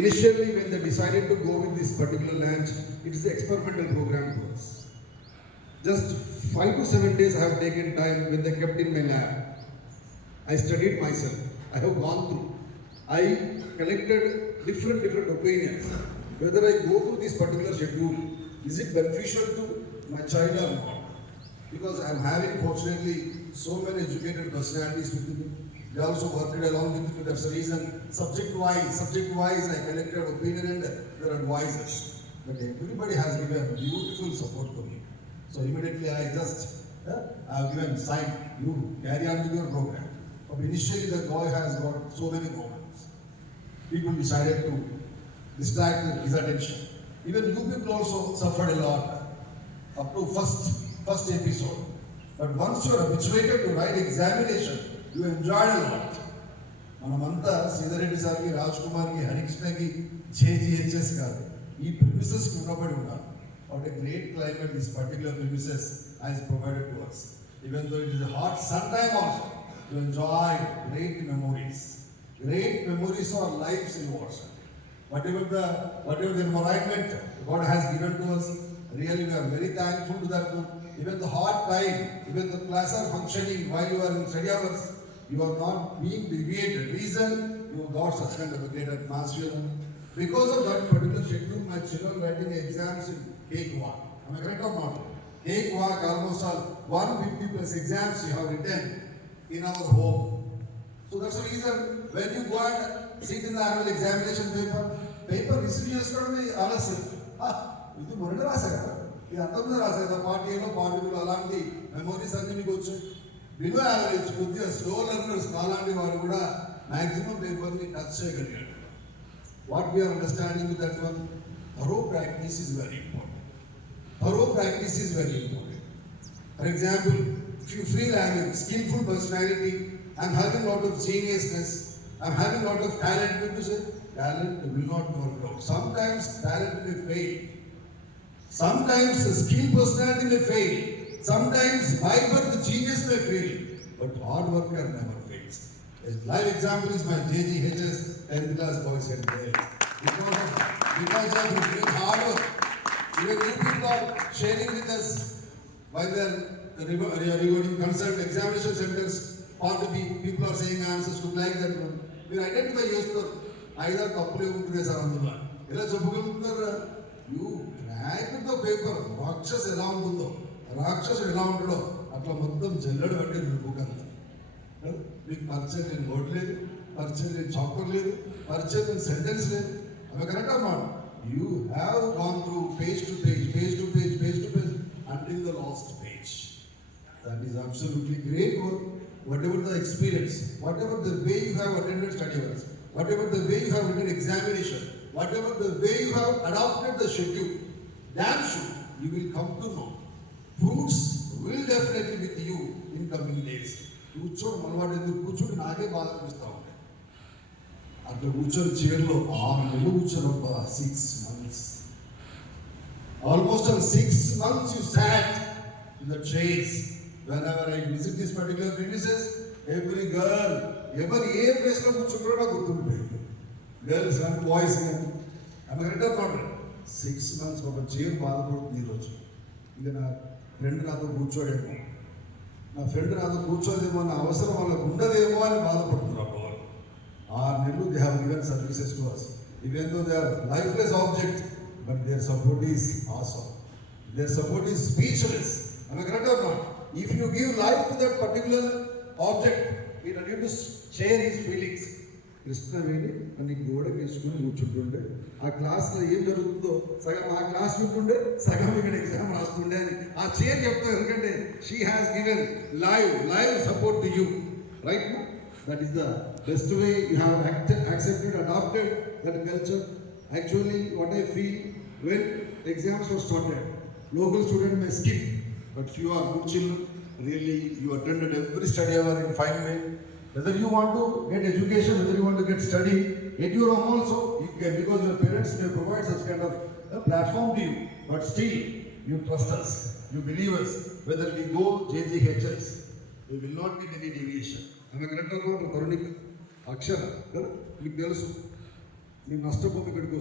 Initially, when they decided to go with this particular lunch, it is the experimental program to us. Just 5 to 7 days I have taken time when they kept in my lab. I studied myself. I have gone through. I collected different opinions. Whether I go through this particular schedule, is it beneficial to my child or not? Because I am having, fortunately, so many educated personalities with me. They also worked along with me. That's the reason, subject-wise, I collected opinion and their advisors. But everybody has given beautiful support to me. So immediately I just have given sign, you carry on with your program. But initially the boy has got so many problems. People decided to distract his attention. Even you people also suffered a lot up to first episode. But once you are habituated to write examination, you enjoyed a lot. మనమంతా శ్రీధరెడ్డి సార్కి, రాజ్ కుమార్కి, హరికృష్ణకి, JGHS కాదు, ఈ premises ఉన్నబడి ఉన్నారు. What a great climate this particular premises has provided to us. Even though it is a hot sometime also, you enjoy great memories. Great memories are life's rewards. Whatever the environment God has given to us, really we are very thankful to that. Even the hard time, even the class are functioning while you are in study hours, you are not being deviated. Reason, you got such kind of a great atmosphere. Because of that particular schedule, my children writing exams in cakewalk. Am I correct or not? Cakewalk, almost all 150 plus exams you have written in our home. So that's the reason when you go and sit in the annual examination paper receive చేసుకోవడమే ఆలస్యం. ఇది మొన్న రాసా కదా, ఇది అంతకుముందు రాసా కదా, పార్టీలో అలాంటి మెమోరీస్ అన్ని మీకు వచ్చాయి. బిలో యావరేజ్ కొద్దిగా స్లో లెర్నర్స్ అలాంటి వారు కూడా మ్యాక్సిమం పేపర్ని టచ్ చేయగలిగారు. What we are understanding with that one, thorough practice is very important. For example, if you feel I am a skillful personality, I am having a lot of geniusness, I am having a lot of talent, you say, talent will not work out. Sometimes talent may fail. Sometimes the skill personality may fail. Sometimes by birth the genius may fail. But hard worker never fails. A live example is my JGHS 10th class boys and girls. Because of his hard work. Even you people are sharing with us while they are regarding concerned examination centers, part of the people are saying answers to like that one. We identify yourself. Either couple ఉంటుందే sir అందులో ఎలా చెప్పుకుంటున్నారు. You track the paper రాక్షస్ ఎలా ఉంటుందో, రాక్షసుడు ఎలా ఉంటాడో అట్లా మొత్తం జల్లెడు పట్టేది బుక్ అంతా. మీకు పరిచయం నేను నోట్ లేదు, పరిచయం నేను చాపర్ లేదు, పరిచయం నేను సెంటెన్స్ లేదు. అవి కరెక్ట్ అన్నమాట. You have gone through page to page until the last page. That is absolutely great work. Whatever the experience, whatever the way you have attended study hours, whatever the way you have written examination, whatever the way you have adopted the schedule, damn sure you will come to know. Fruits will definitely with you in coming days. కూర్చోడు మనవాడు కూర్చోడు నాకే బాధ అనిపిస్తూ ఉంటాయి. అట్లా కూర్చొని చైర్లో 6 నెలలు కూర్చోనబ్బా, 6 months. Almost on 6 months you sat in the chairs. Whenever I visit this particular premises, every girl, every ఏ ప్లేస్లో కూర్చుంటారో నాకు గుర్తుండిపోయింది. గర్ల్స్ కానీ బాయ్స్ కానీ ఆమె రిటర్న్ కావడం 6 months ఒక చైర్ బాధపడుతుంది. ఈరోజు ఇక నా ఫ్రెండ్ నాతో కూర్చోడేమో, నా ఫ్రెండ్ నాతో కూర్చోదేమో అన్న అవసరం వాళ్ళకు ఉండదేమో అని బాధపడుతున్నారు. 6 నెలలు they have given services to us. Even though they are lifeless object, but their support is awesome. Their support is speechless. Am I correct or not? If you give life to that particular object, it will need to share his feelings. Krishnaveni అని గోడ వేసుకుని కూర్చుంటుండే, ఆ క్లాస్లో ఏం జరుగుతుందో సగం ఆ class వింటుండే, సగం ఇక్కడ ఎగ్జామ్ రాస్తుండే అని ఆ చైర్ చెప్తారు. ఎందుకంటే she has given live support to you, right? That is the best way you have accepted, adopted that culture. Actually, what I feel, when exams were started, local student may skip, but you are good children. Really, you attended every study hour in fine way. Whether you want to get education, whether you want to get study, at your home also, you can, because your parents may provide such kind of a platform to you. But still, you trust us, you believe us. Whether we go JGHS, we will not get any deviation. ఆమె కరెక్ట్గా తరుణిక అక్షర మీకు తెలుసు. నీ నష్టభూమి ఇక్కడికి